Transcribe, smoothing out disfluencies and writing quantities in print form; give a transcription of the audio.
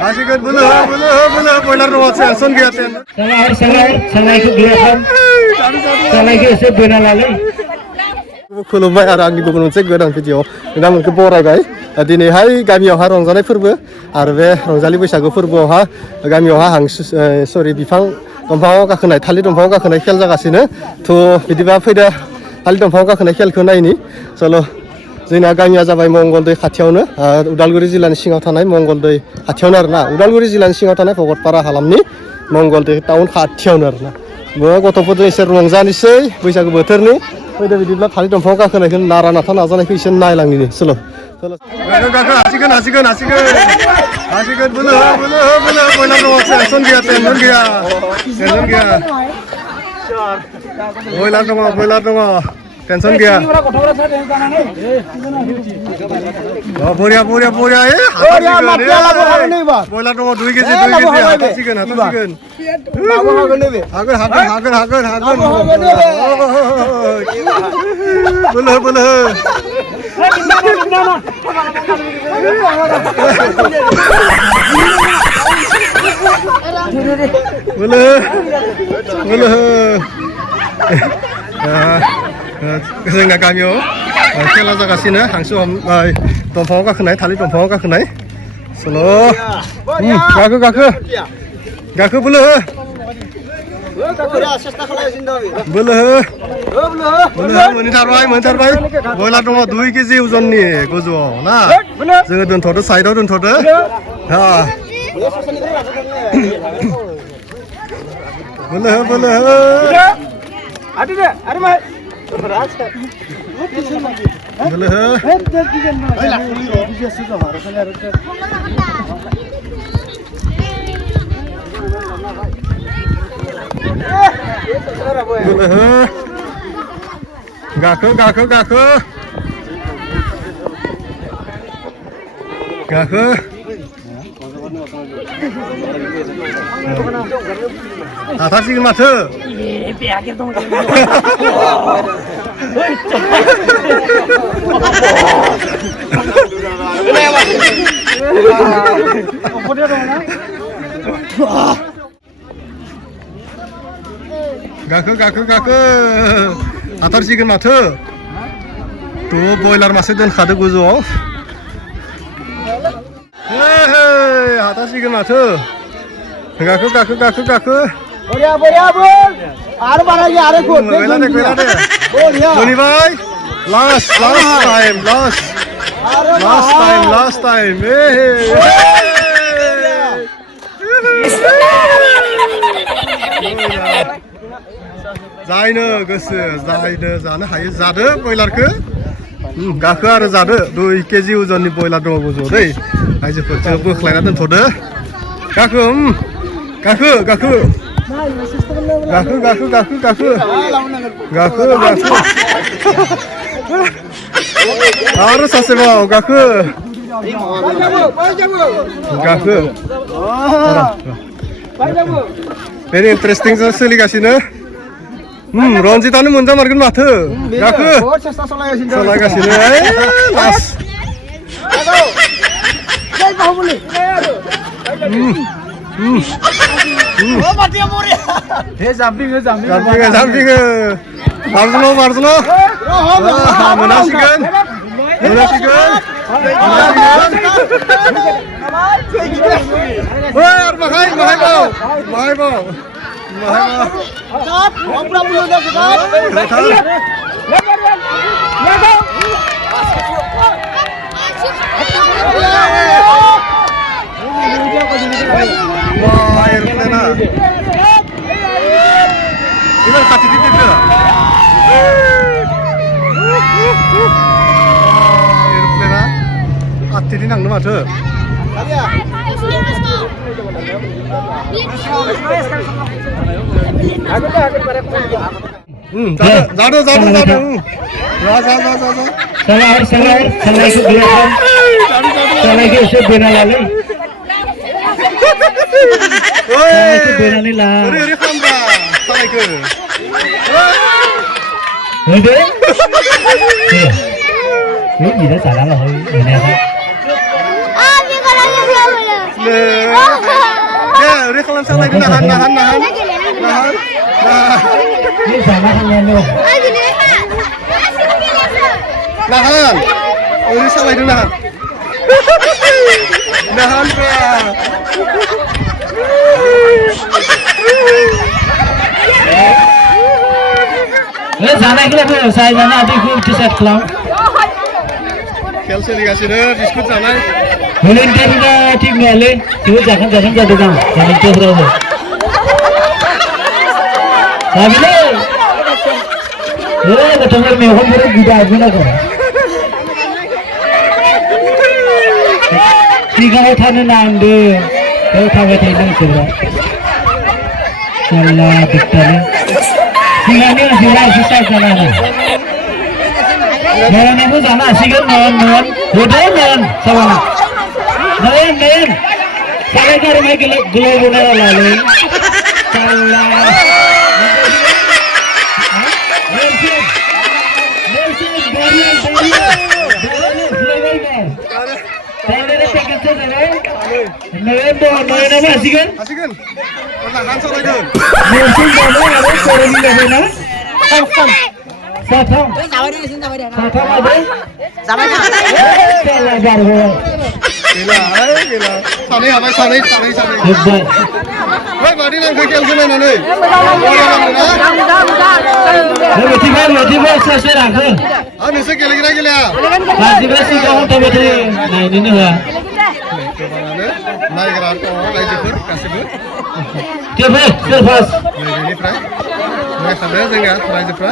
아직은 물러 보일러 왔어요. 손 기한테. Salah itu sebenarnya. खुलुमबाय आरो आंनि गुबुन मोनसे गोदान भिडिअ नोंथांमोनखौ बरायबाय दिनैहाय गामियावहा रंजानाय फोरबो आरो बे रंजालि बैसागु फोरबोआवहा गामियावहा बिफां दंफाङाव गाखोनाय थालिर दंफाङाव गाखोनाय खेल जागासिनो थ' बिदिबा फैदो थालिर दंफाङाव गाखोनाय खेलखौ नायनि चल' जोंना गामिया जाबाय मंगलदै खाथियावनो उदालगुरि जिल्लानि सिङाव थानाय मंगलदै खाथियावनो आरोना उदालगुरि जिल्लानि सिङाव थानाय भगतपारा हालामनि मंगलदै टाउन खाथियावनो आरोना गथ'फोरजों एसे रंजानोसै बैसागु बोथोरनि फैदो बिदिब्ला थालिर दंफाङाव गाखोनायखौ नारा नाथा नाजानायखौ एसे नायलांनि चल' हासिगोन बोलो बयलार दङ टेनसन गैया बयलार दङ टेनसन गैया बरिया बयलार दङ 2 केजि हासिगोन हागोन बोलो जोंना गामियाव खेला जागासिनो हांसो हमनाय दंफाङाव गाखोनाय थालिर दंफाङाव गाखोनाय सल' गाखो बोलो मोनथारबाय बयलार दङ 2 केजि अजननि गोजौआव ना जोङो दोनथ'दो साइडआव दोनथ'दो बोलो गाखो हाथारसिगोन माथो गाखो हाथारसिगोन माथो थ' बयलार मासे दोनखादो गोजौआव हाथारसिगोन माथो गाखो आरो बारायो आरो मोनिबाय लास्ट टाइम जायनो गोसो जानो हायो जादो बयलारखौ गाखो आरो जादो 2 केजि अजननि बयलार दङ गोजौआव दै आइजोफोरजों बोख्लायना दोनथ'दो गाखो आरो सासेबाव गाखो very interesting सोलिगासिनो रन्जितानो मोनजामारगोन माथो गाखो सालायगासिनो जाम्पिं बारजोल' मोनासिगोन 아티리 낭는 마트. 자도. 자. Salah itu sebenarnya. Itu benarnya lah. Uri kamba. Salah itu. Udah. Ini gì đó xả lá rồi, người này thôi. खालाम सालायदो Nahan Nahan Nahan Nahan Ini sama dengan lo. nahan ini salayदो nahan nahan bra Sana kita saya sana ada group set kelam. खेल सोलिगासिनो biscuit जानाय Volunteer tim nyale, itu jangan jadi kan, volunteer berapa? Sabile, betul betul mewah betul gila gila kan. Tiga orang nande, tiga orang coba. Salah betul. Tiga ni sudah susah jalan. Jalan itu sana asikan non, udah non, sama. Non, saya kan rumah gila guna lalu. Salah. asikan nahan salayदो gila सानै हाबाय सानै ओइ बादि नांखो खेलखौ नायनानै नोंसोर गेलेगिरा गेलेया नायग्रा दङ रायजोफोर गासिबो नैबेनिफ्राय नायखादो जोंनिया रायजोफ्रा